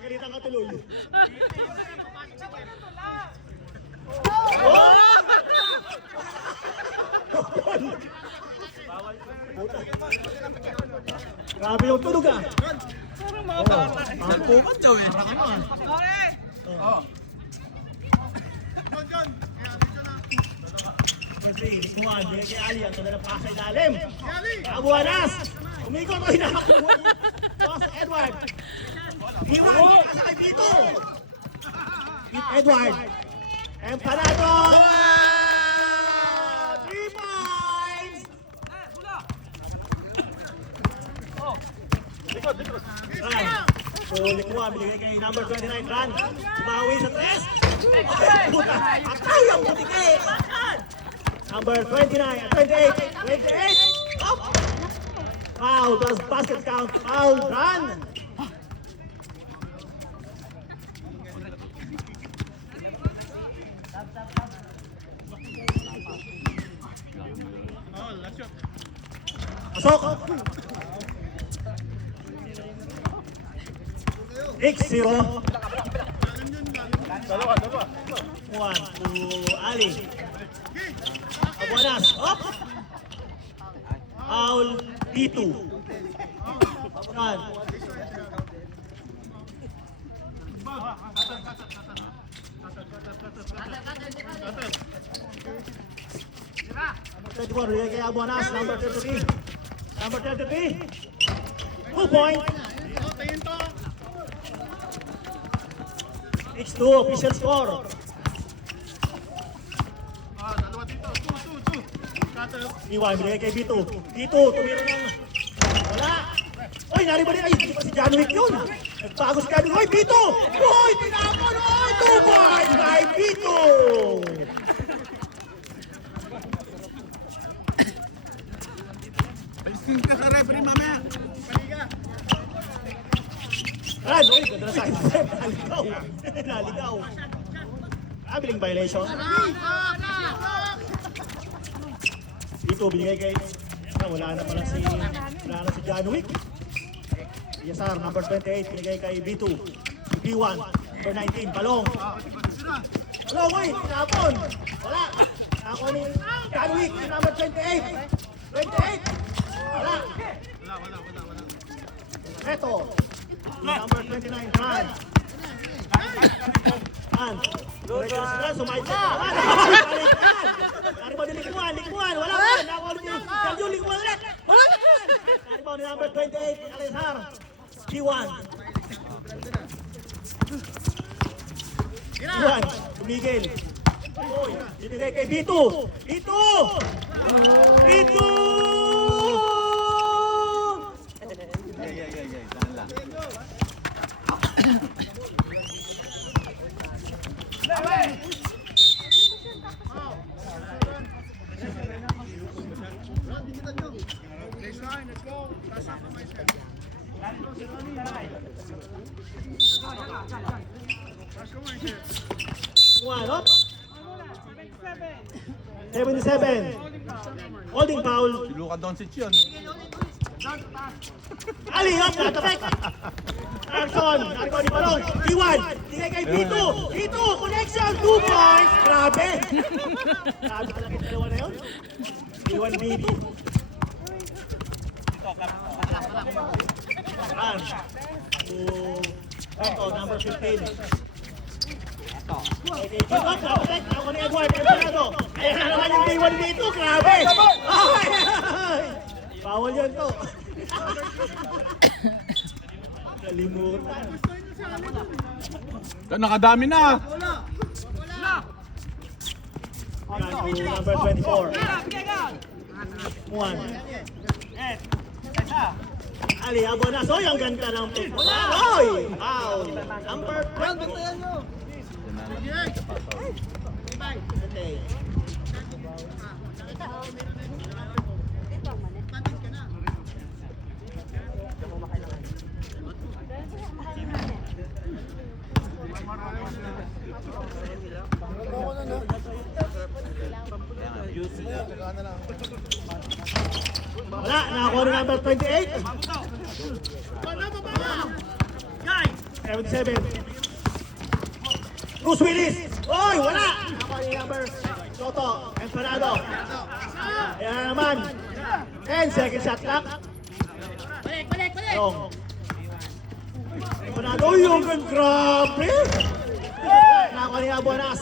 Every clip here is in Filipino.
Napagalitan ka tuloy. Grabe yung tunog ah. Parang mga bata. Nagpupan daw eh. Kasi, likuhan, bigay kay Ali, ang tanda ng pasa ilalim. Abuanas! Umikot ko, hinakakuha niya. Boss Edward. Iwan, kasa kay Vito. Edward. Empanado! 3 points! So, likuhan, binigay kay number 29, Ran. Sumawi sa 3. Atay ang butike! Number 29, 28, 28! Up! Foul plus basket count, foul, run! Pasok! 6-0. Dalawa. 1 to Ali. Abuanas, up! Foul, B2. Run. Number 34, bigay kay Abuanas, number 33. Number 33. 2 points. H2, official score. Dalawa dito. 2. Cutter. Iwan, binigay kay B2. B2, tumira ng... Wala! Oy, nariba din. Ay, hindi pa si John Wick yun. Nagpago si John Wick. Oy, B2! Oy, tinapon! Oy, 2 points kay B2! Palising ka sa referee mamaya. Run! Oy, ganda na sa akin. Naligaw. Naligaw. Abiling violation. B2, binigay kay... Wala na si John Wick. Yasar, number 28, binigay kay B2. B1, number 19, Balong. Balong, oy, tinapon. Wala. Ako ni John Wick, number 28. 28. Wala. Eto. Number 29, Ran. Ran. Sumay pa. Naribaw ni likuan. Wala pa. Nakakuha ni Jalyo, likuan ulit. Wala pa. Naribaw ni number 28, Alisar. G1. G1. Tumigil. Uy, binigay kay B2. B2! B2! Tahan lang. Let's go. One up. 77. Holding foul. Si Luka Doncic yun. Ali up. Natabek. Carson. Naribaw ni Balong. B1. Tingay kay B2. B2. Connection. 2 points. Grabe. Grabe talaga yung dalawa na yun. B1 B2. Run. Ito, number 15. Natabek. Ako ni Edward. Empanado. Ayan na naman yung B1 B2. Grabe. Bawal yun to. Kalimutan. Nakadami na. Number 24. One. Ali, Abuanas. Oy, ang ganda ng pick. Oy! Wow! Number 20. Okay. Wala, nakakuha ng number 28. 77. Bruce Willis. Oy, wala. Ako yung number. Soto. Empanado. Ayan naman. 10 second shot clock. Balik! Long. Empanado. Uy, yung grabe. Nakakuha ni Abuanas.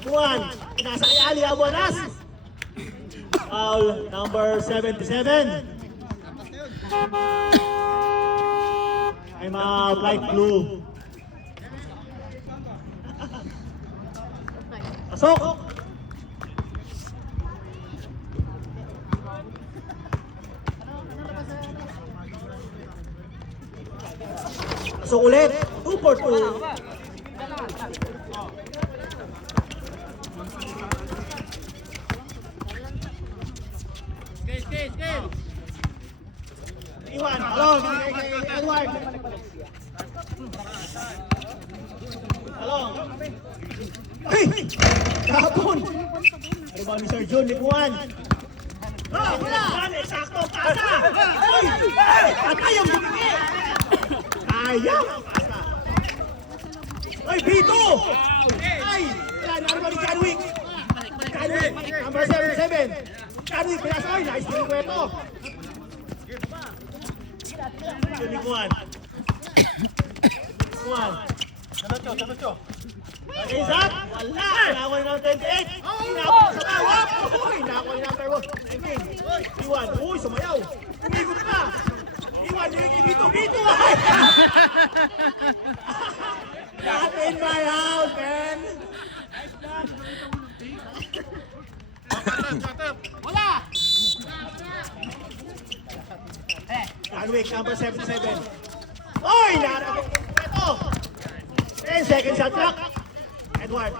Ikuan. Nasa kay Ali Abuanas. Foul number 77. I'm out, light blue. Pasok! Pasok ulit. 2 for 2. Iwan, hello, kay Edward. Hello. Ay! Kapon! Ano ba ni Sir John? Likuan! Wala! Eksakto! Pasa! Ay! Patay ang bumili! Kayang! Pasa! Ay! Bito! Ay! Yan! Ano ba ni Canwick? Canwick! Number 77! Canwick! Pinasa! Ay! Nice din ko ito! Likuan! Likuan! Okay, Zach! Wala! Inakuha ng 28! Inakuha sa tawag! Uy! Inakuha ng number 1! 19! Iwan! Uy! Sumayaw! Umikot pa! Iwan! Bito! Bito! Ay! Not in my house, man! Wala! Canwick, number 77. Uy! Naharap! Ito! 10 second shot clock. Edward.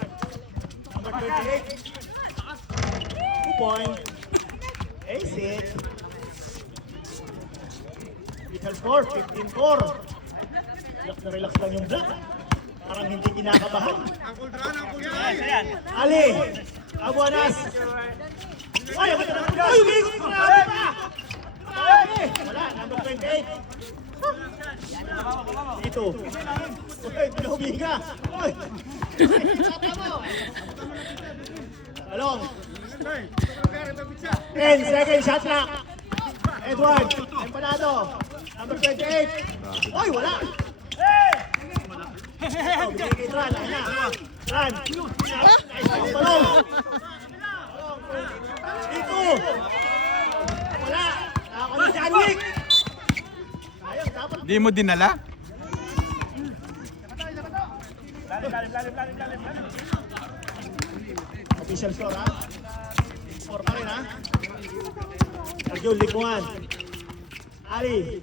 Number 38. 2 point. Ace it. Little score, 15-4. Relax na relax lang yung black. Parang hindi kinakabahan. Uncle Dran, Uncle Dran! Ali. Abuanas. Ay, ang ganda ng ay, umigot ko na pa! Grabe! Wala, number 28. Dito. Uy, pinahubiga. Uy! Talong. 10 second shot clock. Edward. Empanado. Number 28. Uy, wala! Oh, bigay kay Tran. Ayun na. Tran. Talong. Dito. Wala. Ako ni Canwick. Ayun, dapat. Di mo dinala? Official score, ha? Score pa rin, ha? Arjun, likuan. Ali.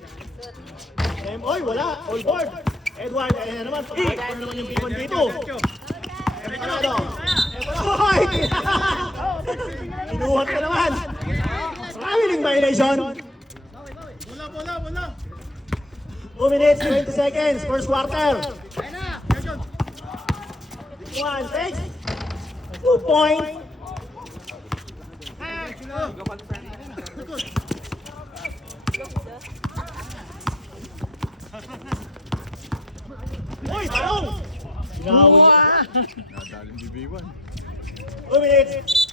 Oy, wala. All board. Edward, ayan naman. Ano naman yung P1 dito? Empanado. Oy! Inuhat ka naman. Traveling violation. Bola! 2 minutes, 20 seconds. First quarter. One, takes. 2 point. Uy, talong! Sinawi. Nadaling BB1. 2 minutes.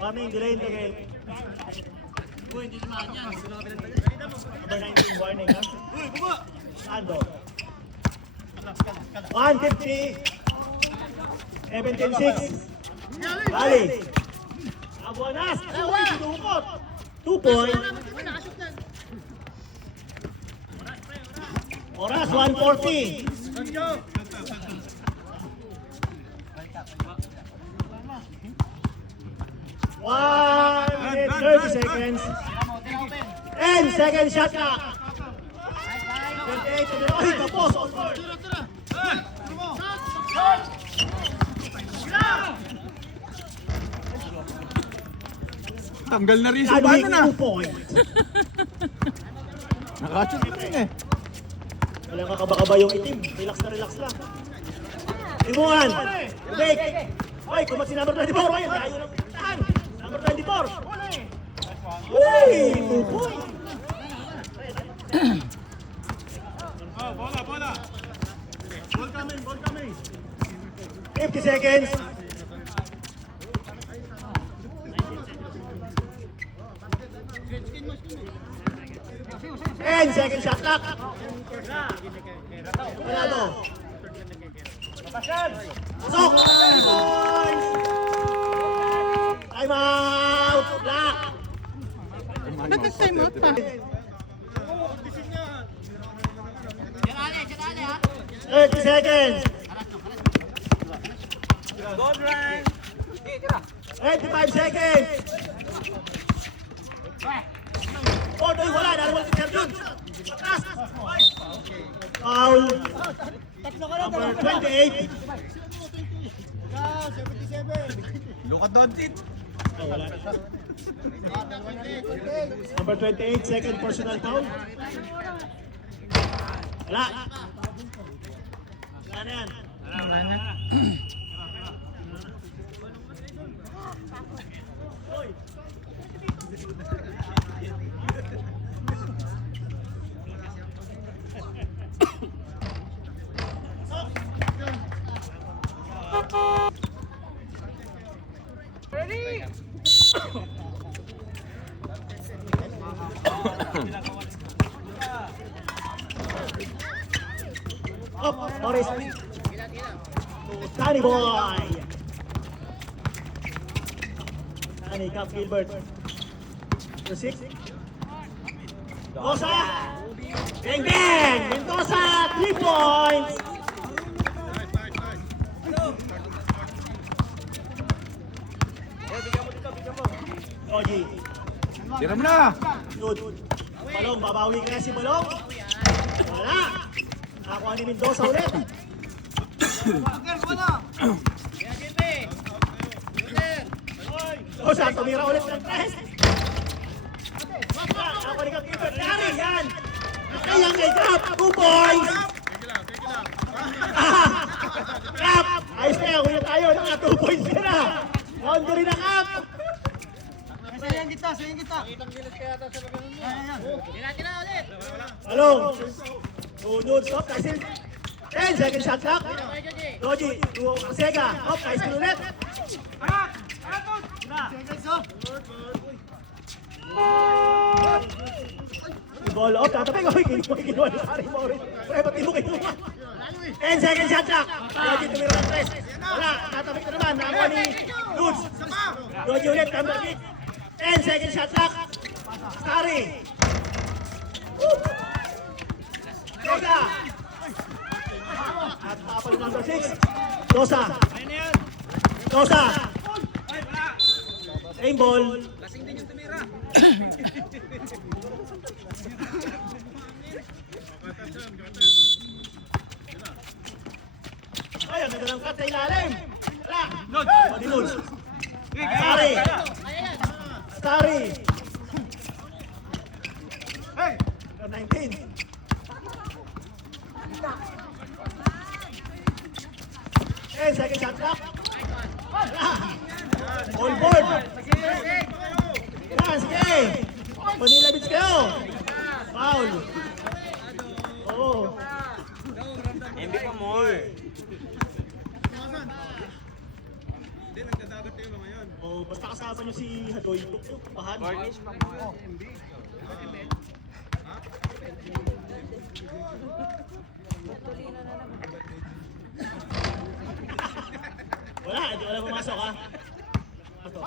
Warning, delay in the game. Number 19, warning, ha? Ando. 150. 17-6. Bali. Abuanas. Uy, sinukot. 2 point. Oras, 140. Let's go! 1 minute, 30 seconds. 10 second shot clock. 28 to the right. Tapos. Tanggal na rin sa Canwick, bano na. 2 point. Nakachot na rin eh. Walang kakaba-kaba yung itim. Relax na relax lang. Ibuhan. Break. Oy, kumat si number 24. Oy, layo ng tahan. Number 24. 2 points. Oh, bola, bola. Ball coming, ball coming. 50 seconds. And second shot clock. Panalo. Pasok! 3 points! Time out! Black! Bakit time out pa? Tiyadali ha. 30 seconds. 25 seconds. Oh, doy, wala. Nariwal si Sergion. Atas. Foul. Number 28. Luka Doncic. Oh, wala na. Number 28, second personal foul. Wala. Wala na yan. Up, Morris. Danny boy. Danny, Cap Gilbert. The 6. Mendoza. Bang bang. Mendoza, 3 points. Oji. Tira mo na. Good. Balong, babawi kaya si Balong. Wala. Nakuha ni Mendoza ulit. Mendoza, tumira ulit ng 3. Nakuha ni Kapitper. Kari, yan. Kaya kay Krap, 2 points. Krap, ayos na yan. Huwag tayo. Naka 2 points ka na. Boundary na Krap. Sayan kita, sayan kita. Tira ulit. Balong. Sunod, stop. Kaisil. 10 second shot clock. Doji, Sega. Up, Kaisil ulit. Ball up, tatabi ko. Kinuha ni Harry Morris. Pre, ba't di mo kinuha? 10 second shot clock. Doji tumira ng 3. Wala, tatabi ko naman. Nakuha ni Dudes. Doji ulit, number 8. 10 second shot clock. Harry. Sega. At tapal number 6. Dosa. Dosa. Same ball. Ay, ang ganda ng cut sa ilalim. Wala. Madinuls. Sari. Sari. Number 19. Second shot clock. All board. Yan, sige. Manila Beach kayo. Foul. Oo. Hindi pa more. Oh, basta kasama nyo si Hadoy. Pahan. Varnish pa more. Wala, hindi wala pumasok ha. Ito.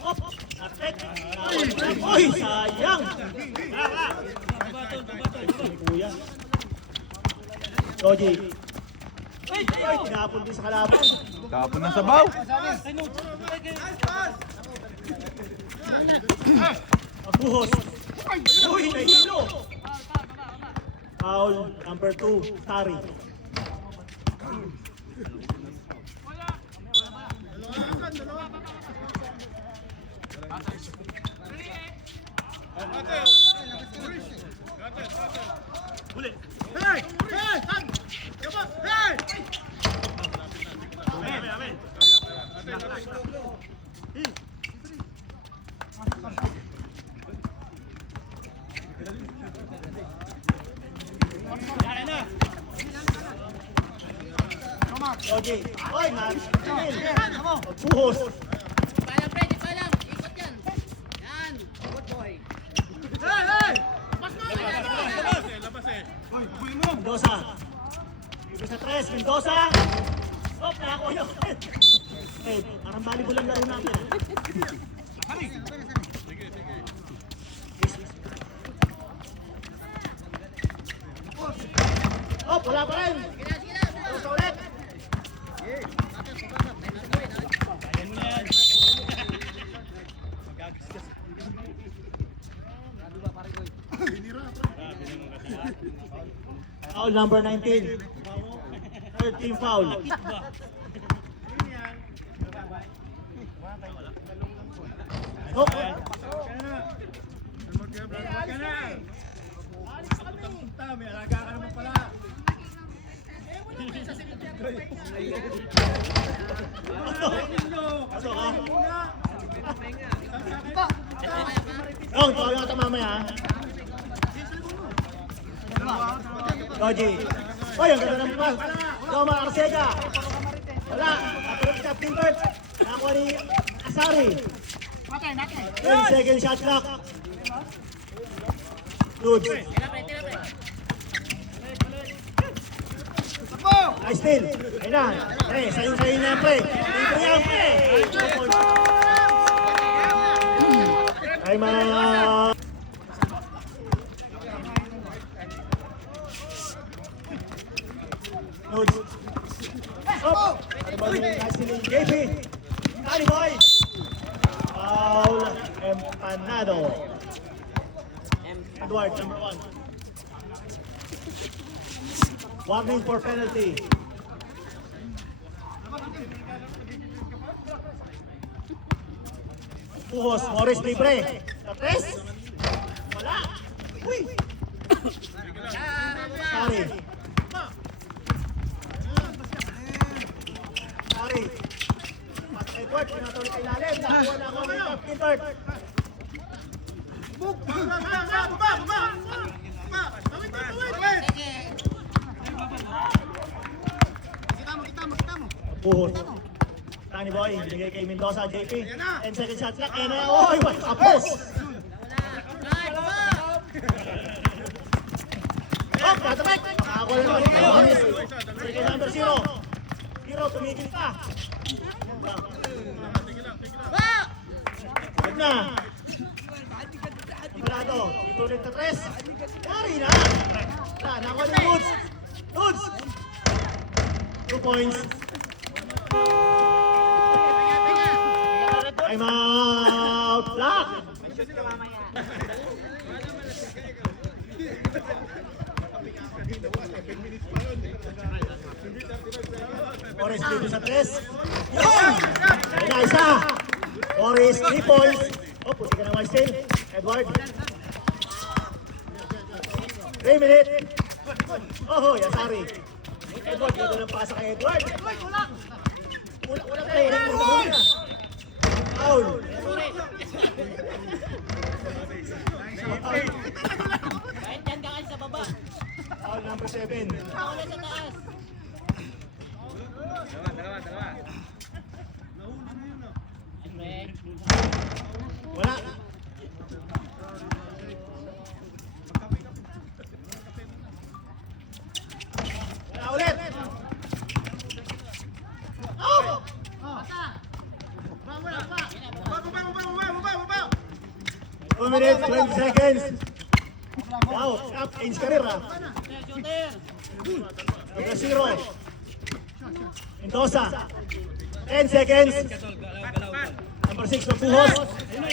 Op! Atek! Oy! Sayang! Kuya. Doji. Ay! Tinapon din sa kalaban. Tapon ng sabaw. Abuhos. Uy! Nahilo! Foul number 2, Tari. Oji. Oy, Puhos. Pala, pre, di pala. Ikot yan. Yan. Good boy. Labas eh. Mendoza. Ibe sa 3, Mendoza. Oh, nakakuha yun. Eh, parang volleyball lang laro natin. Oh, wala pa rin. Sige na, sige na. Mendoza ulit. Foul number 19. Third team foul. Oh, May alaga ka naman pala. pasok ka. Oh, ikaw yung mamaya. Goji. Oy, ang ganda ng pass. Roma Arcega. Wala. Kapag sa Captain Bert. Nakakuha ni Asari. 10 second shot clock. Good. Tira, pre, tira, pre. Nice steal. Ayun na. Pre, sayong-sayo na pre. Libre yan pre. Ay mga... Good. Oh! Ano ba yung nice steal ni JP? Tani boy! Foul. Empanado. Edward, number 1. Warning for penalty. Puhos, Morris libre. Tapos? Wala. Uy! Sorry. Sorry. Pat Edward, pinatuloy kay Lalim. Nakuha na ako ng Captain Bert. Puhos. Tani boy, binigay kay Mendoza, JP. 10 second shot clock. Kaya na, oy, kapos! Oh, katabak! Nakakuha na naman kay Morris. Second number 0. 0, tumigil pa. Huwag na. Implado, ituloy na 3. Yari na! Wala, nakuha ng Goods. Goods! 2 points. I'm out! Block! Morris dito sa 3. Yun! Ay na, isa! Morris, 3 points. Oh, puti ka na one steal. Edward. 3 minutes. Oh, Yasari. Edward, ganda ng pasa kay Edward. Ulang play. Foul. Kahit dyan ka kayo sa baba. Foul number 7. Ako na sa taas. Wala. Wala ulit. Oh! 2 minutes, 20 seconds. Wow, up, change career ha. Number 0. Mendoza. 10 seconds. Number 6 na Puhos.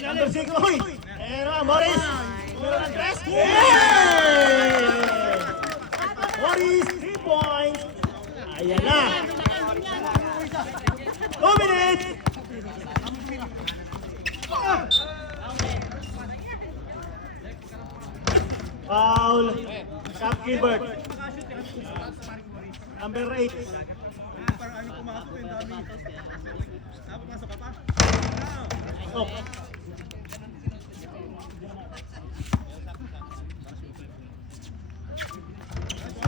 Number 6, uy! Pero Morris. Numero ng 3. Yeah! Morris, 3 points. Ayan na. 2 minutes. Foul. Cap Gilbert. Number 8. Oh.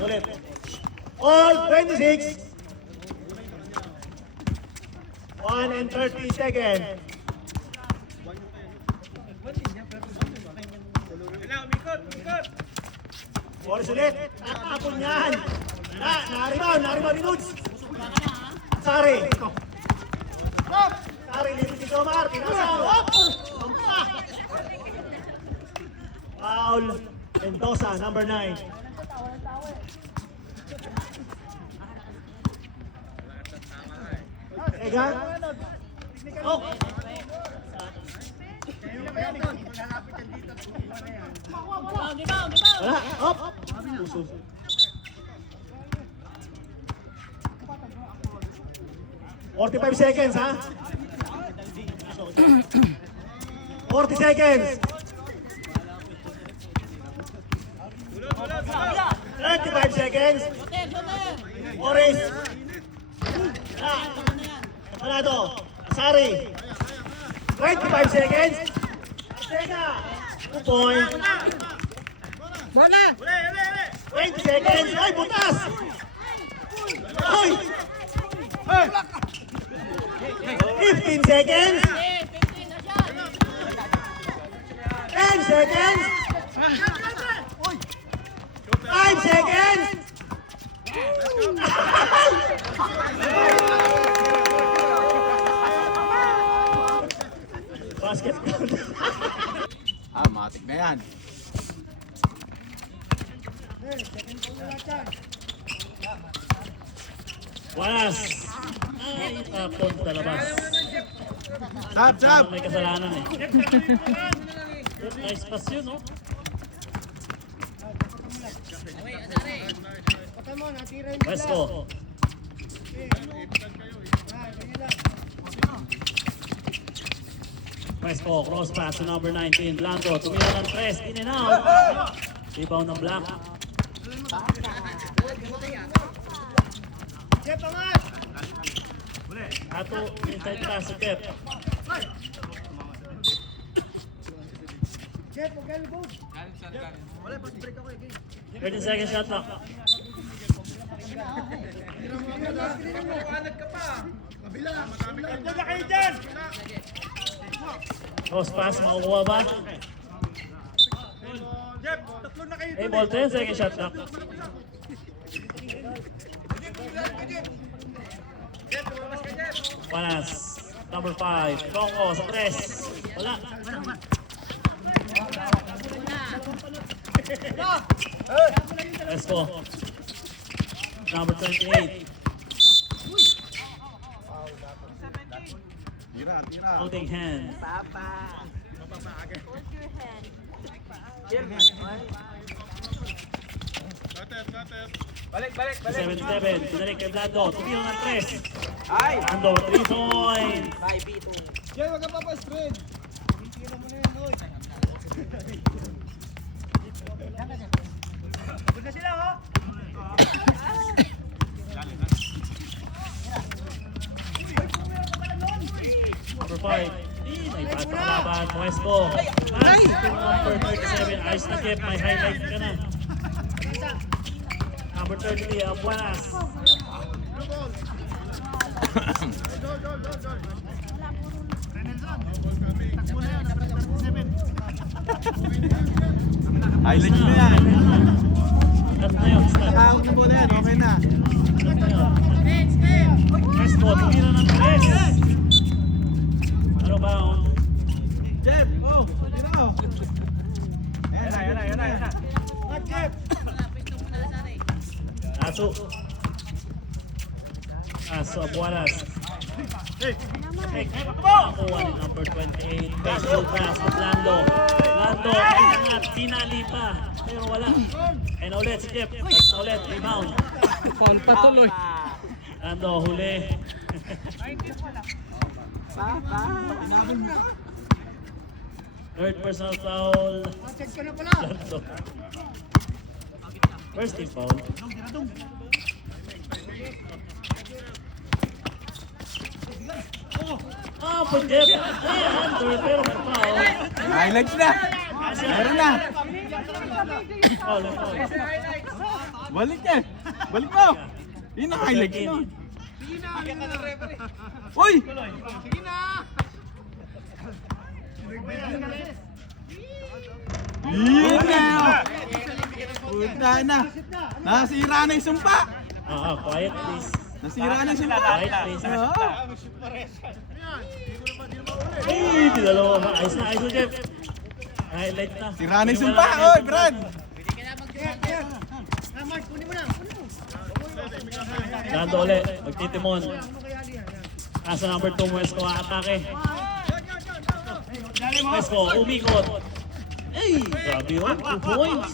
Ulit. All 26. 1 and 30 seconds. Oras ulit. Tatapon yan. Na-rebound ni Nudes. Sari. Sari, libre si Jomar. Pinasa. Foul. Mendoza, number 9. Ega. Oh. Wala. Op. Puso. "45 seconds, ha? 40 seconds. 35 seconds. Oris. Panado. Sari. 25 seconds. Teka. 2 point. Bola! 20 seconds. Ay, butas! Ay! 15 seconds. 10 seconds. 5 seconds. Basketball. Matik na yan. Walas. Ay, tapon sa labas. Sab! May kasalanan eh. Nice pass yun, no? Wesko. Wesko, cross pass to number 19. Blanco, tumira ng press. In and out. Rebound ng Black. Ato, inside pass sa Jeff. 13 seconds shot clock. Cross pass, makukuha ba? Hey, ball 10 seconds shot clock. Panas, number 5. Ronco sa press. Wala. Let's go. Number 28. Tira. Holding hand. Balik. 77. Pinalik kay Blando. Tumiro ng press. Ay! Blando, 3 points. Jay, wag ka pa pa-spread! Number 5. May patalaban. Muesco. Pass to number 37. Ayos na Kip. May highlight ka na. Number 33. Abuenas. Highlights na yan. Start na yun. Start. Nakahawak na bola yan. Okay na. Start na yun. Muesco. Tumira ng press. Ano ba? Jeff! Oh! Tira mo! Yan na. Aso. Abuenas. Nakuha ni number 28. Baseball pass to Blando. Blando, inangat, sinali pa. Pero wala. And ulit si Jeff. Touch na ulit, rebound. Foul patuloy. Blando, huli. Third personal foul. Blando. First team foul. Po Jeff. Under, pero may foul. Highlights na! Meron na! Foul. Balik eh! Balik mo! Yun ang highlights nun! Uy! Yun na! Puta na! Nasira na yung sumpa! Quiet please. Nasira na yung sumpa! Quiet please. Oo. Hey, tinalawa ba? Ayos na, Jeff. Highlight na. Sira na yung sumpa! Oy, Brad! Nando ulit, magtitimon. Asa number 2, Wesco, atake. Wesco, umikot. Ay, grabe yun, 2 points.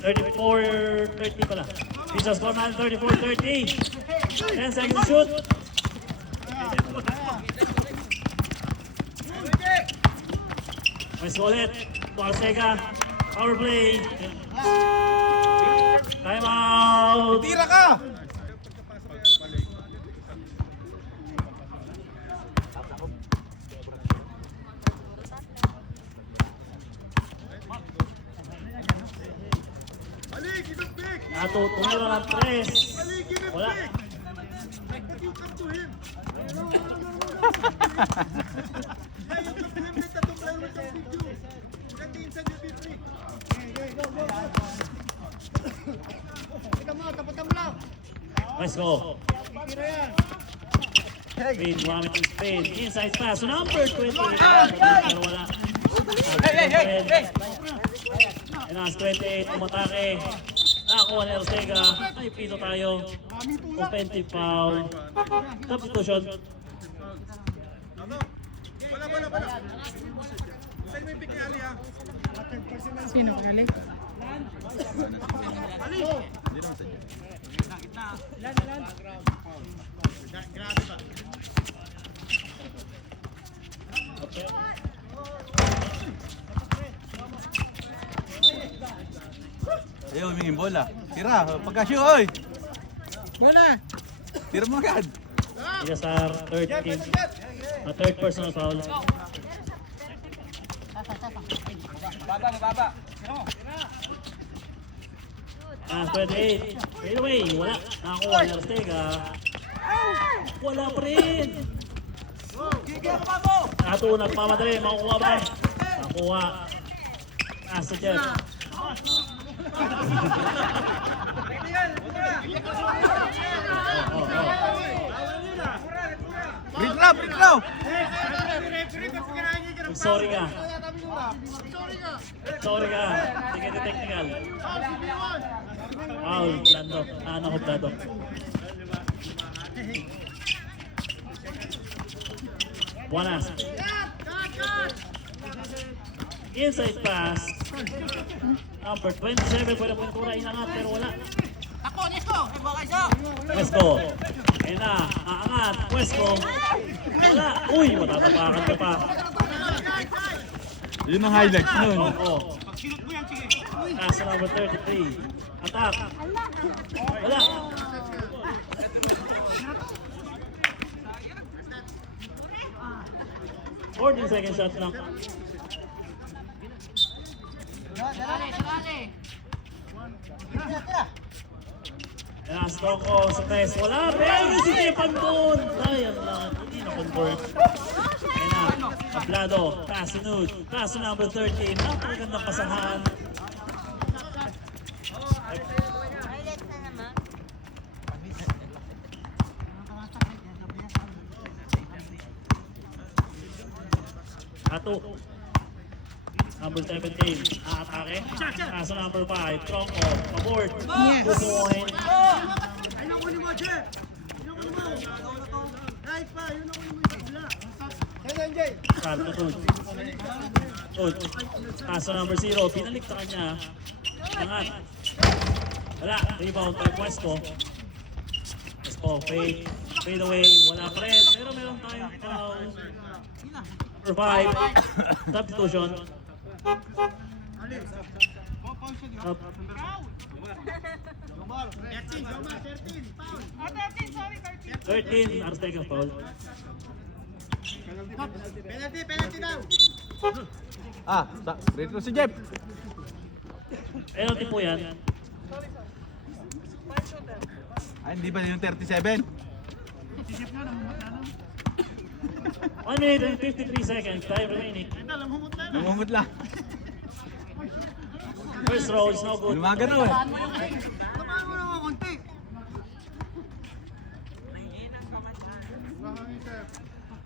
$34-30 pala. Pizza score na 34-30. 10 seconds shoot. Wesco ulit. Barcega. Power play. Time out. Tira ka! Nato, tumira ng 3. Wala. Let's go. Speed, gumamit ng speed. Inside pass. So number 20. Pero wala. And as 28, umatake. Nakakuha ni Ortega. Ay, pito tayo. Offensive foul. Substitution. Sino galing? Ayaw, humingin bola. Tira, pagkasyo, oy! Bola! Tira mo agad! Igasar, third team. Third personal foul. Ah, 28. Fade away. Wala. Nakakuha ni Ortega. Wala pa rin. Nato, nagmamadali. Makukuha ba? Nakuha. Sa Jeff. Break now, break now! Sorry ka. Sorry ka. Sige, technical. Foul, Lando. Ano ko, Lando. Buenas. Inside pass. Number 27, pwede puntura, inangat, pero wala. Ako, Nesco! Wesco. Ayun na, aangat. Wesco. Wala. Uy, matatapakan ka pa. Yun ang highlights nun. Oo. Nasa number 33. Attack. Wala. Fourteen second shot lang. Yan, Stoko sa test. Wala, pero si Jepan doon. Sayang lang. Hindi na-convert. Yan na. Aplado. Kasunod. Kaso number 13. Napakagandang pasahan. Ato. Number 17, aatake. Kaso number 5, Tronco, pabord. Yes. 2 point. Carto Tud. Tud. Kaso number 0, pinalik sa kanya. Angat. Wala, rebound by Wesco. Wesco, fade away, wala pa rin. Pero meron tayong foul. Number 5, substitution. Up. 13, Artega foul. Penalty daw. Free throw si Jeff. Penalty po yan. Ay, hindi ba yung 37? 1 minute and 53 seconds. Time remaining. Lumumot lang. First row is no good. Lumaga na eh.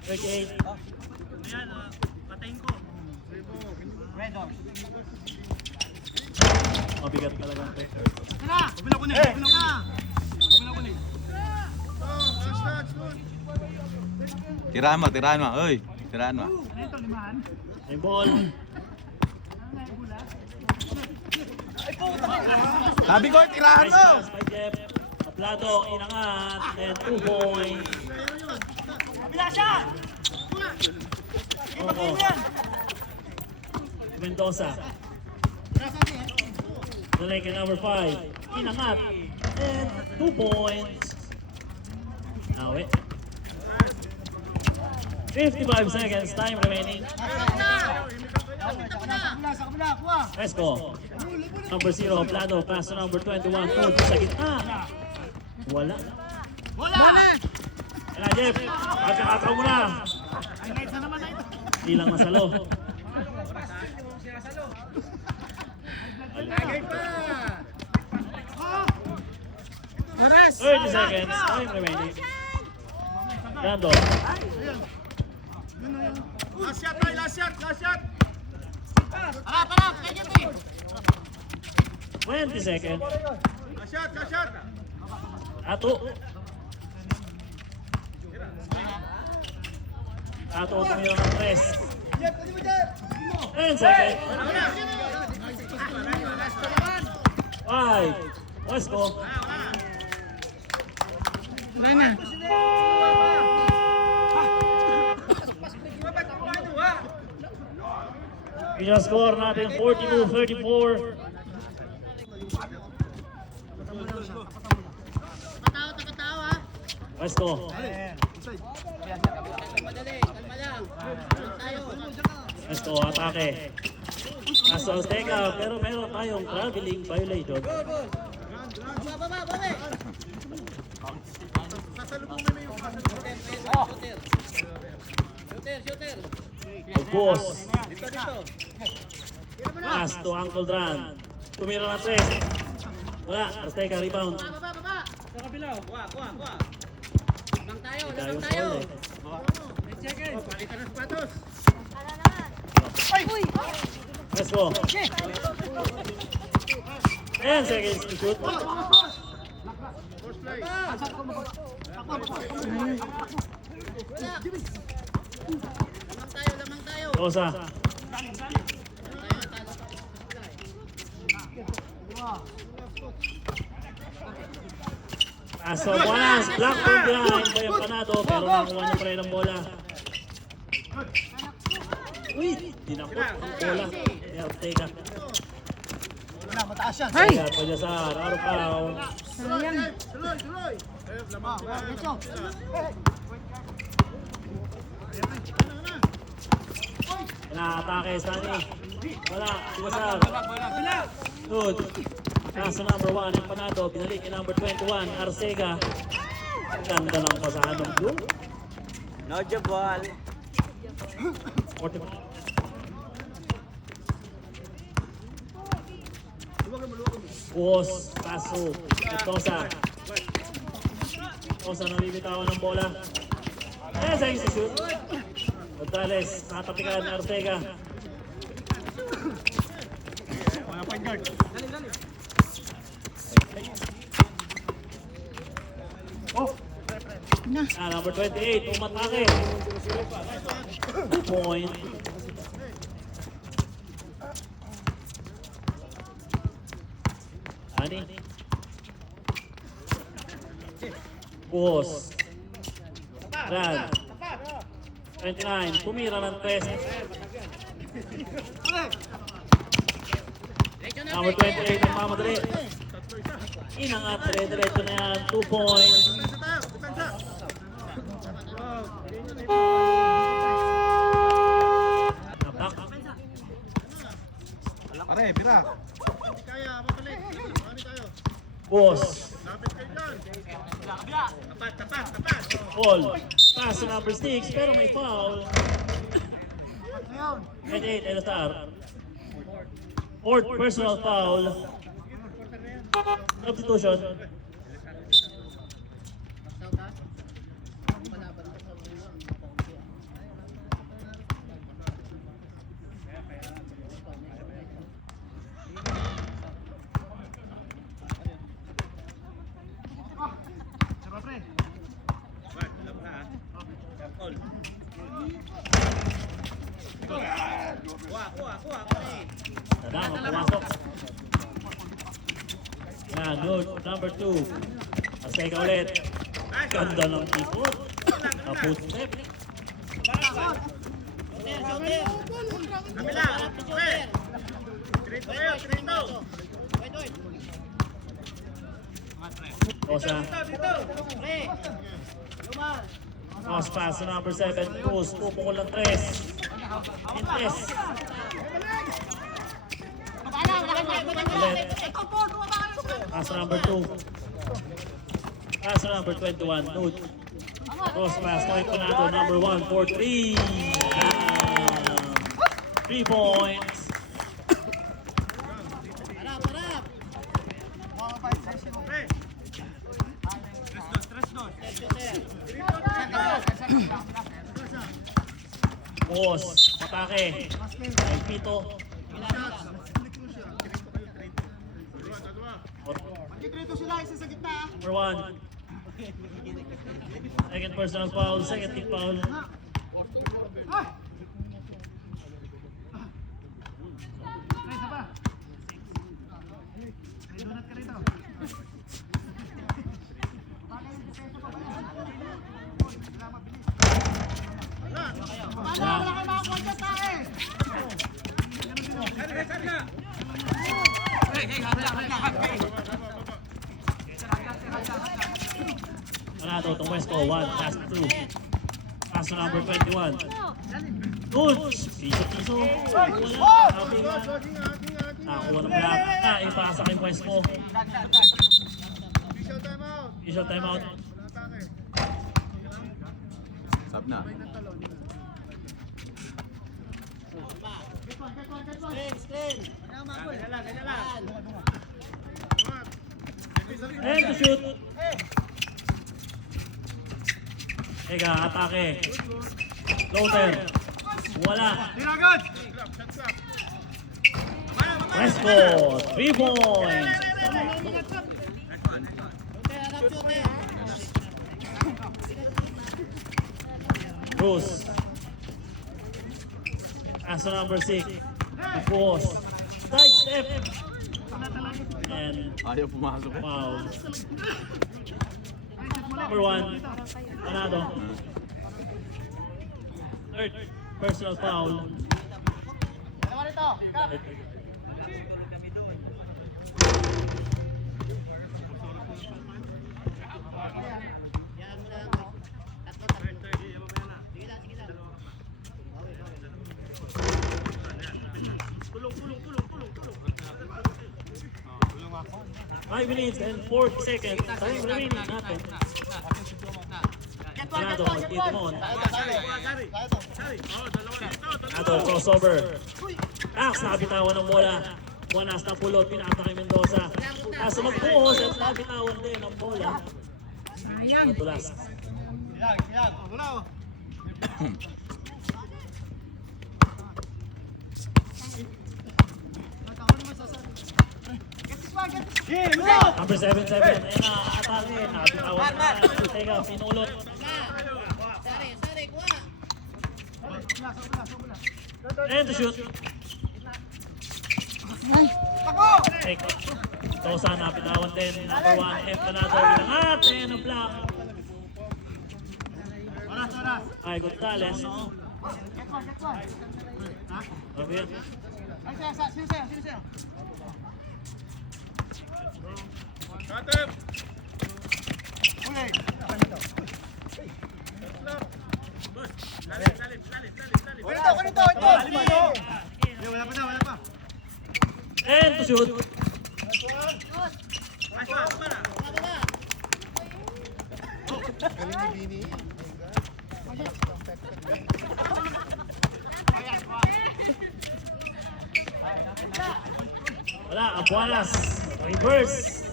38. Mabigat talaga ang pressure. Tirahan mo. Uy, tirahan mo. May ball. Sabi ko, tirahan Nice mo! pass by Jeff. Aplado, inangat. And 2 points. Oo. Mendoza. Daleke number 5. Inangat. And 2 points. Nawi. 55 seconds. Time remaining. Esco. Number 0, Plado. Pass to number 21. Toad sa gitna. Wala. Bola! Kaya Jeff, pagkakataw mo na. Hindi lang masalo. Oras! 30 seconds. Time remaining. Dando. Last shot, Roy, last shot. 20 seconds. Last shot. Ato. Ato tumira ng 3. 10 seconds. 5. Wesco. Wala na. Final score natin 42-34. Wesco. Wesco, atake. Nasa Azteca, pero meron tayong traveling violation. Boss. Pass to Uncle Dran. Tumira na 3. Wala, Azteca rebound. Tayo foul eh. Let's go. 10 seconds to shoot. Rosa. Aso buenas, Blackburn behind by yung Panado, pero nakuha niya pa rin ang bola. Uy, dinakot ang bola. Ni Ortega. Ay! Kaya pa niya sa Araw-Pao. Sayang. Naatake, Sunny. Wala, Sugasar. Good. Nasa number 1, yung Panado. Binalik yung number 21, Arcega. Ganda ng pasahan ng blue. No job ball. 40. Buhos, Paso, Tosa. Tosa nabibitawan ng bola. Sa isa shoot. Gonzales, nakatapikan ng Ortega. Number 28, umatake. 2 point. Ani? Buhos. Brad. 29, pumira ng 3. Number 28 ang mamadali. Inangat, dire-diretso na yan. 2 points. Napak. Pare, pira. Hindi kaya, mabalik. Mami tayo. Boss. Lapit kayo dyan. Tapat. Ball. Pass to number 6, pero may foul. 28, LSR. Fourth personal foul. Substitution. Tadang, pumasok. Yan, good. Number 2. Azteca ulit. Ganda ng tipot. Kaput step. Kabila. Trito kayo, trito. Rosa. Dito. Cross pass to number 7. Cruz. Pupukol ng 3. Intes. Ulit. Pass to number 2. Pass to number 21. Nude. Cross pass. Kawit Panado. Number 1. 4-3. 3 points. Boss, matake. Ay Pito. Number 1. Second personal foul, second team foul. Panado, itong West Coast, 1, pass to 2. Pass to number 21. Good! Piso-piso. Wala. Sabi nga. Nakakuha ng block. Ipasa kay West Coast. Official timeout. Official timeout. Sab na. And to shoot. Ega, atake. Floater. Wala. Tiragot. West Coast, 3 points. Bruce. Pass to number 6. Boss. Side step. And Ayaw pumasok. foul. Number 1. Panado. Third personal foul. Five minutes and 40 seconds. Time remaining natin. Panado, magkita mo. Panado, crossover. Nabitawan ng bola. Buwanas na pulot, pinata kay Mendoza. Magbuhos at nabitawan din ang bola. Sayang. Matulas. Wala oh. Number 7-7. Ayun na, atake. Nabitawan na. Teka, pinulot. Sari, kuha. And to shoot. Take. Tosa, nabitawan din. Number 1, F. Panado. Inangat. And a block. Ay, Gonzales. Sabi yan. Katep. Wala pa. 10 to shoot. Wala, Apuanas. Reverse.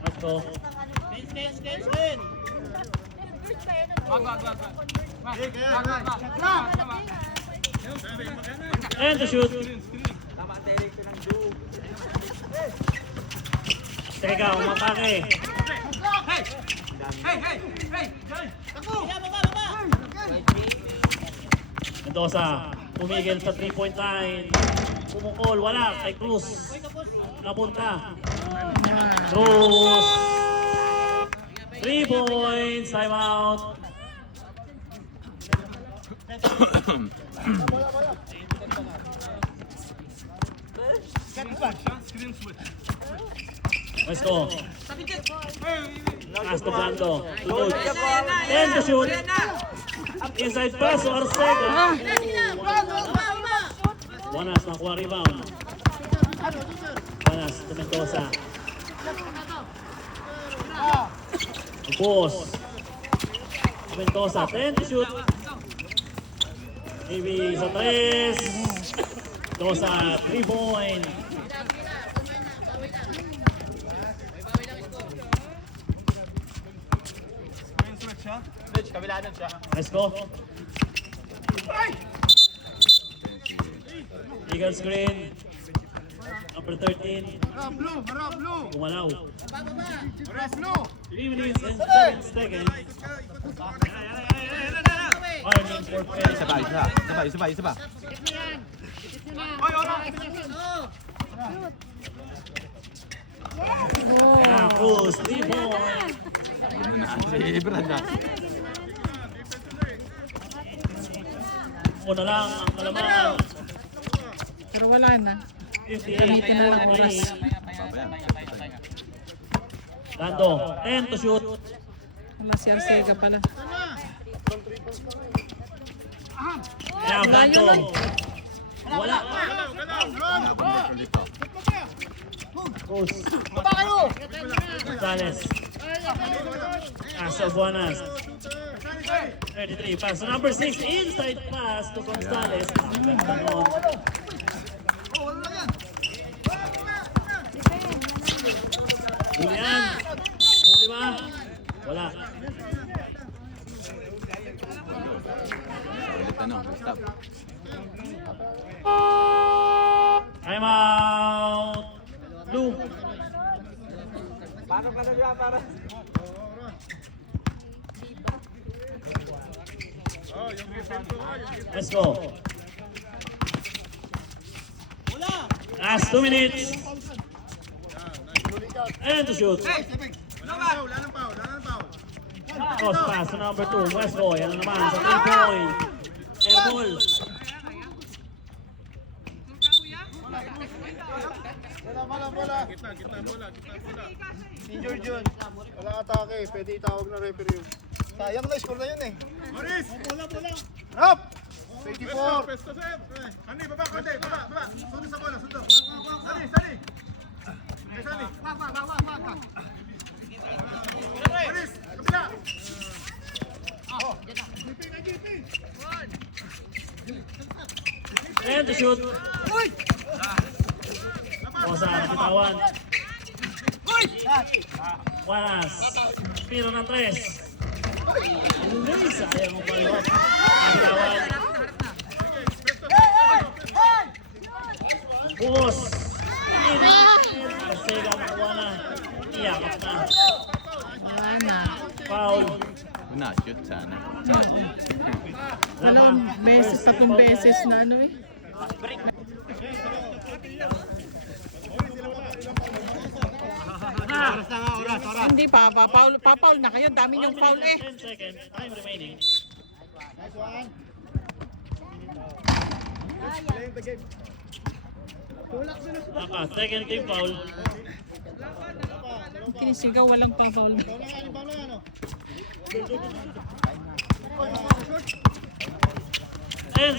Let's go. 10 to shoot. Teka, umatake. Mendoza, pumigil sa 3-point line. Pumukol, wala. Kay Cruz. Napunta. Cruz. 3 points. Time out. Let's go. Pass to Bando. Tuloy. 10 to shoot. Inside pass to Arcega. Buenas, nakuha rebound. Buenas to Mendoza. Pupos. Mendoza, 10 to shoot. Maybe sa 3. Mendoza, 3 point. Let's go. Eagle screen. Number 13. Kumalaw. 3 minutes and 7 seconds. Warning for fair. Isa pa. Cruz, 3 points. Si Brad na. Una lang ang kalamangan. Pero wala na. 58 na lang oras. Lando, 10 to shoot. Wala si Arcega pala. Kaya Lando. Wala. Cruz. Gonzales. Asa Buenas. 33 pass to number 6. Inside pass to Gonzales. Ang ganda nun. Julian. Huli ba? Wala. Stop. Time out. Blue. Let's go. Last 2 minutes. And to shoot. Cross pass to number 2. West Boy. Ano naman sa 3-point. Air ball. Bola. Injured yun. Walang atake. Pwede itawag na referee. Sayang na, score na yun eh. Maris! Bola. Up! 24. Pesto, sir. Sani, baba, konti. Baba. Sundo sa bola, sundo. Sani. Sani. Maris, kabila. And to shoot. Kosa, napitawan. Walas. Piro ng 3. Hindi, sayang mo pala. Napitawan. Bus. Kasi gamuha na. Iyakap na. Wala na. Foul. Una, shoot sana. Tatlong beses na ano eh. Hindi pa, papaul na kayo. Dami niyong foul eh. 10 seconds. Time remaining. Second team foul. Kinisigaw, walang pa foul. 10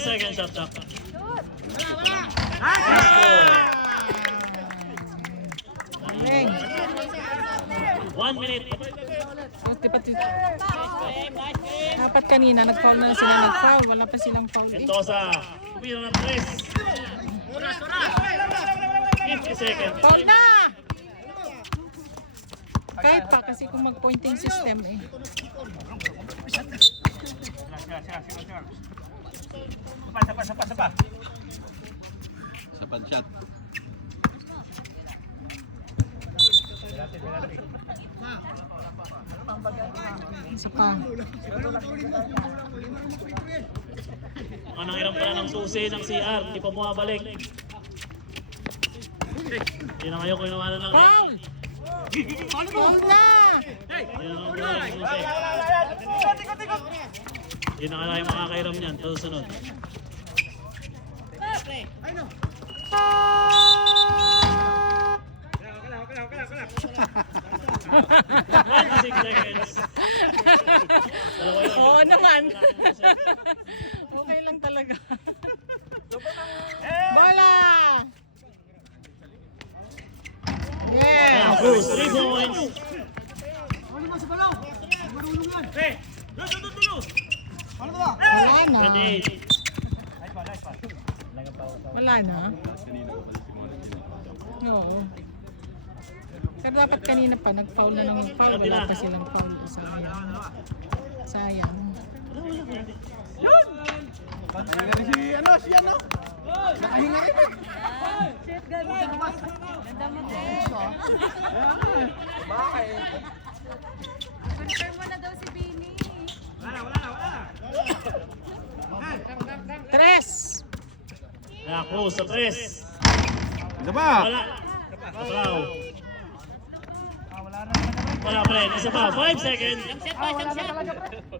seconds shot clock. Galing. 1 minute. Buti pati. Dapat kanina nag-foul na sila nag-foul. Wala pa silang foul eh. Mendoza, tumira ng 3. 50 seconds. Foul na! Kahit pa kasi kung mag-pointing system eh. Sapan shot. Isa pa. Anong hirap pala ng susi ng CR, hindi pa bumabalik. Hindi na ngayon kung naman ng Foul! Foul na! Hindi na kaya makakairam niyan, todo sunod. Six seconds. Dalawa yun. Oo naman. Okay lang talaga. Bola! Now, Yes! Cruz, 3 points. Wala na. 28. Wala na. Oo. Pero dapat kanina pa, nag-foul na ng foul. Wala pa silang foul. Sayang. Sayang. Nakahinga rin si ano? Nakahinga rin eh. Confirm mo na daw si Bini. Tres! Now, Cruz sa 3. Isa pa. Wala. Patraw. Wala pa rin. Isa pa. 5 seconds. Set pa, siyang shot. Ayaw pa rin. Isa pa.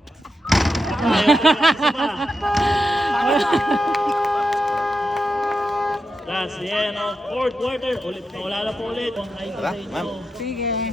That's the end of fourth quarter. Ulit, wala na po ulit. Kung kayo sa inyo. Sige.